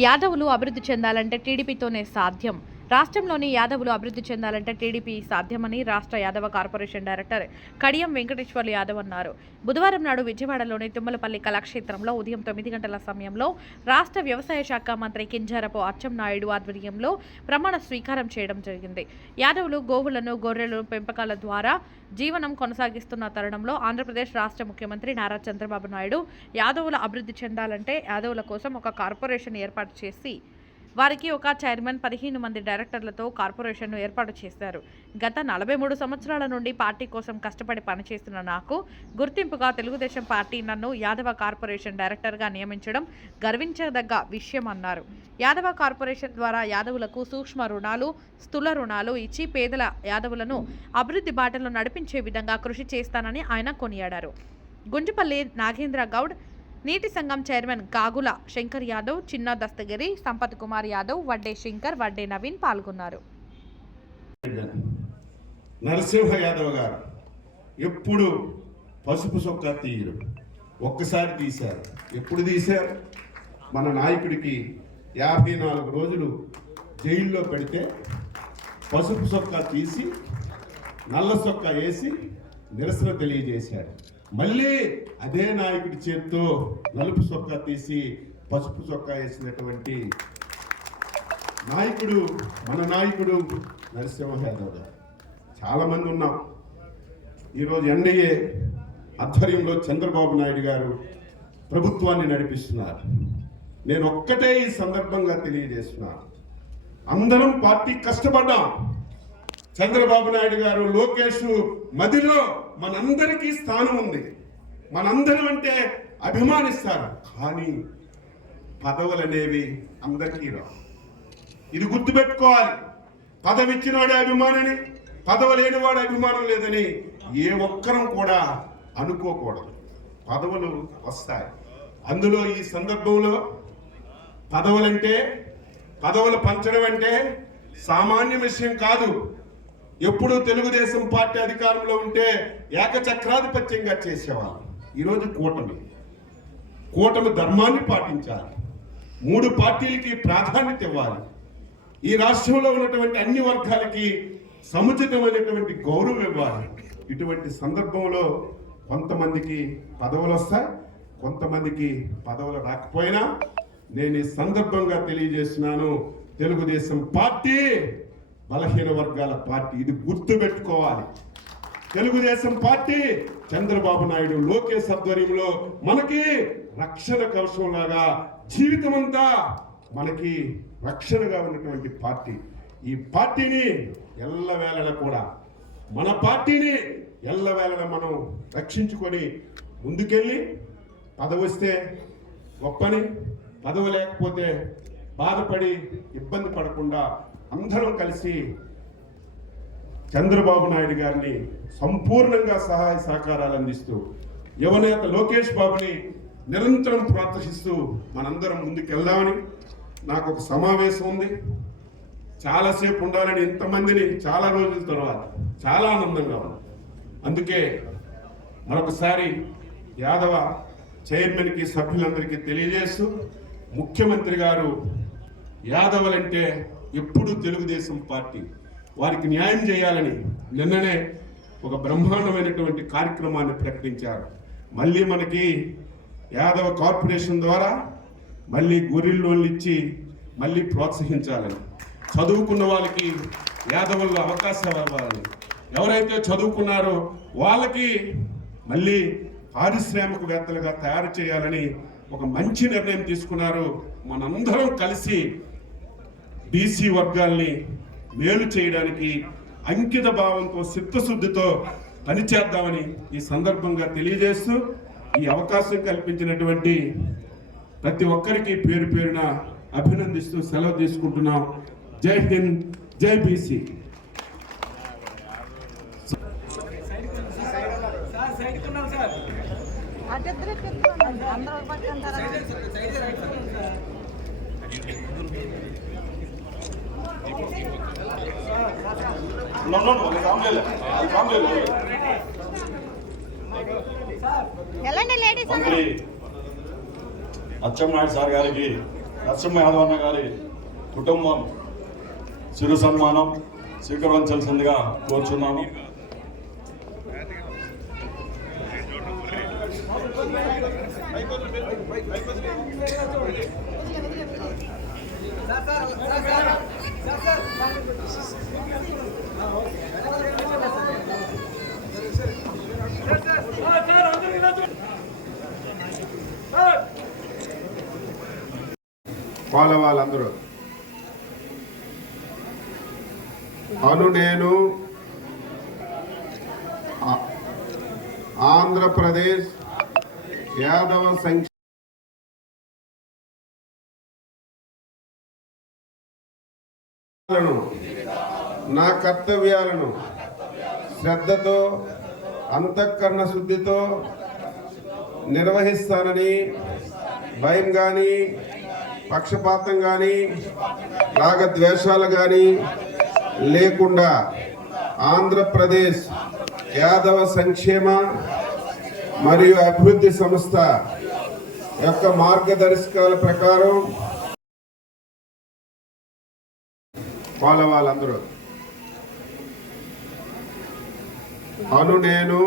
యాదవులు అభివృద్ధి చెందాలంటే టీడీపీతోనే సాధ్యం. రాష్ట్రంలోని యాదవులు అభివృద్ధి చెందాలంటే టీడీపీ సాధ్యమని రాష్ట్ర యాదవ కార్పొరేషన్ డైరెక్టర్ కడియం వెంకటేశ్వర్లు యాదవ్ అన్నారు. బుధవారం నాడు విజయవాడలోని తుమ్మలపల్లి కళాక్షేత్రంలో ఉదయం 9 గంటల సమయంలో రాష్ట్ర వ్యవసాయ శాఖ మంత్రి కింజారపు అచ్చెన్నాయుడు ఆధ్వర్యంలో ప్రమాణ స్వీకారం చేయడం జరిగింది. యాదవులు గోవులను, గొర్రెలను పెంపకాల ద్వారా జీవనం కొనసాగిస్తున్న తరుణంలో ఆంధ్రప్రదేశ్ రాష్ట్ర ముఖ్యమంత్రి నారా చంద్రబాబు నాయుడు యాదవుల అభివృద్ధి చెందాలంటే యాదవుల కోసం ఒక కార్పొరేషన్ ఏర్పాటు చేసి వారికి ఒక చైర్మన్, 15 మంది డైరెక్టర్లతో కార్పొరేషన్ను ఏర్పాటు చేశారు. గత 43 సంవత్సరాల నుండి పార్టీ కోసం కష్టపడి పనిచేస్తున్న నాకు గుర్తింపుగా తెలుగుదేశం పార్టీ నన్ను యాదవ కార్పొరేషన్ డైరెక్టర్గా నియమించడం గర్వించదగ్గ విషయం అన్నారు. యాదవ కార్పొరేషన్ ద్వారా యాదవులకు సూక్ష్మ రుణాలు, స్థూల రుణాలు ఇచ్చి పేదల యాదవులను అభివృద్ధి బాటలో నడిపించే విధంగా కృషి చేస్తానని ఆయన కొనియాడారు. గుంజుపల్లి నాగేంద్ర గౌడ్, నీటి సంఘం చైర్మన్ కాగుల శంకర్ యాదవ్, చిన్న దస్తగిరి, సంపత్ కుమార్ యాదవ్, వడ్డే శంకర్, వడ్డే నవీన్ పాల్గొన్నారు. నరసింహ యాదవ్ గారు ఎప్పుడు పసుపు చొక్కా తీయరు, ఒక్కసారి తీశారు. ఎప్పుడు తీశారు? మన నాయకుడికి 54 రోజులు జైల్లో పెడితే పసుపు చొక్కా తీసి నల్ల చొక్కా వేసి నిరసన తెలియజేశాడు. మళ్ళీ అదే నాయకుడి చేత్తో నలుపు చొక్కా తీసి పసుపు చొక్కా వేసినటువంటి నాయకుడు మన నాయకుడు నరసింహ యాదవ్ గారు. చాలామంది ఉన్నాం. ఈరోజు ఎన్డీఏ ఆధ్వర్యంలో చంద్రబాబు నాయుడు గారు ప్రభుత్వాన్ని నడిపిస్తున్నారు. నేను ఒక్కటే ఈ సందర్భంగా తెలియజేస్తున్నాను, అందరం పార్టీ కష్టపడ్డాం. చంద్రబాబు నాయుడు గారు, లోకేష్ మదిలో మనందరికీ స్థానం ఉంది. మనందరం అంటే అభిమానిస్తారు. కానీ పదవులు అనేవి అందరికీ రావు. ఇది గుర్తుపెట్టుకోవాలి. పదవి ఇచ్చినవాడే అభిమానని, పదవి లేనివాడు అభిమానం లేదని ఏ ఒక్కరం కూడా అనుకోకూడదు. పదవులు వస్తాయి. అందులో ఈ సందర్భంలో పదవులు పంచడం అంటే సామాన్య విషయం కాదు. ఎప్పుడు తెలుగుదేశం పార్టీ అధికారంలో ఉంటే ఏకచక్రాధిపత్యంగా చేసేవాళ్ళు. ఈరోజు కూటమి ధర్మాన్ని పాటించాలి. 3 పార్టీలకి ప్రాధాన్యత ఇవ్వాలి. ఈ రాష్ట్రంలో ఉన్నటువంటి అన్ని వర్గాలకి సముచితమైనటువంటి గౌరవం ఇవ్వాలి. ఇటువంటి సందర్భంలో కొంతమందికి పదవులు వస్తాయి, కొంతమందికి పదవులు రాకపోయినా నేను ఈ సందర్భంగా తెలియజేస్తున్నాను, తెలుగుదేశం పార్టీ బలహీన వర్గాల పార్టీ. ఇది గుర్తుపెట్టుకోవాలి. తెలుగుదేశం పార్టీ చంద్రబాబు నాయుడు, లోకేష్ ఆధ్వర్యంలో మనకి రక్షణ కవచంలాగా జీవితం అంతా మనకి రక్షణగా ఉన్నటువంటి పార్టీ. ఈ పార్టీని ఎల్లవేళలా కూడా మన పార్టీని ఎల్లవేళలా మనం రక్షించుకొని ముందుకెళ్ళి పదవి వస్తే గొప్పని, పదవి లేకపోతే బాధపడి ఇబ్బంది పడకుండా అందరం కలిసి చంద్రబాబు నాయుడు గారిని సంపూర్ణంగా సహాయ సహకారాలు అందిస్తూ యువనేత లోకేష్ బాబుని నిరంతరం ప్రోత్సహిస్తూ మనందరం ముందుకెళ్దామని నాకు ఒక సమావేశం ఉంది. చాలాసేపు ఉండాలని, ఇంతమందిని చాలా రోజుల తర్వాత చాలా ఆనందంగా ఉంది. అందుకే మరొకసారి యాదవ చైర్మన్కి, సభ్యులందరికీ తెలియజేస్తూ, ముఖ్యమంత్రి గారు యాదవులంటే ఎప్పుడు తెలుగుదేశం పార్టీ, వారికి న్యాయం చేయాలని నిన్ననే ఒక బ్రహ్మాండమైనటువంటి కార్యక్రమాన్ని ప్రకటించారు. మళ్ళీ మనకి యాదవ కార్పొరేషన్ ద్వారా మళ్ళీ గొర్రెల లోన్లు ఇచ్చి మళ్ళీ ప్రోత్సహించాలని, చదువుకున్న వాళ్ళకి యాదవుల్లో అవకాశాలు ఇవ్వాలని, ఎవరైతే చదువుకున్నారో వాళ్ళకి మళ్ళీ పారిశ్రామికవేత్తలుగా తయారు చేయాలని ఒక మంచి నిర్ణయం తీసుకున్నారు. మనందరం కలిసి బీసీ వర్గాల్ని మేలు చేయడానికి అంకిత భావంతో, చిత్తశుద్ధితో పనిచేద్దామని ఈ సందర్భంగా తెలియజేస్తూ, ఈ అవకాశం కల్పించినటువంటి ప్రతి ఒక్కరికి పేరు పేరున అభినందిస్తూ సెలవు తీసుకుంటున్నాం. జై హింద్, జై బీసీ. మంత్రి అచ్చెన్నాయుడు సార్ గారికి నరసింహ యాదవ్ అన్న గారి కుటుంబం చిరు సన్మానం స్వీకరించాల్సిందిగా కోరుచున్నాము. వాళ్ళందరూ నేను ఆంధ్రప్రదేశ్ యాదవ సంక్షేమాలను నా కర్తవ్యాలను శ్రద్ధతో అంతఃకరణ శుద్ధితో నిర్వహిస్తానని భయం కానీ పక్షపాతం కానీ రాగద్వేషాలు కానీ లేకుండా ఆంధ్రప్రదేశ్ యాదవ సంక్షేమ మరియు అభివృద్ధి సంస్థ యొక్క మార్గదర్శకాల ప్రకారం వాళ్ళందరూ నేను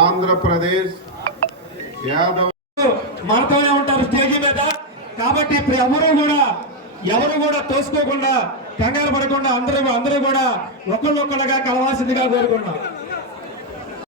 ఆంధ్రప్రదేశ్ యాదవ మనతోనే ఉంటారు స్టేజీ మీద. కాబట్టి ఇప్పుడు ఎవరు కూడా తోసుకోకుండా కంగారు పడకుండా అందరూ కూడా ఒకళ్ళొక్కళ్ళగా కలవాల్సిందిగా కోరుకున్నాం.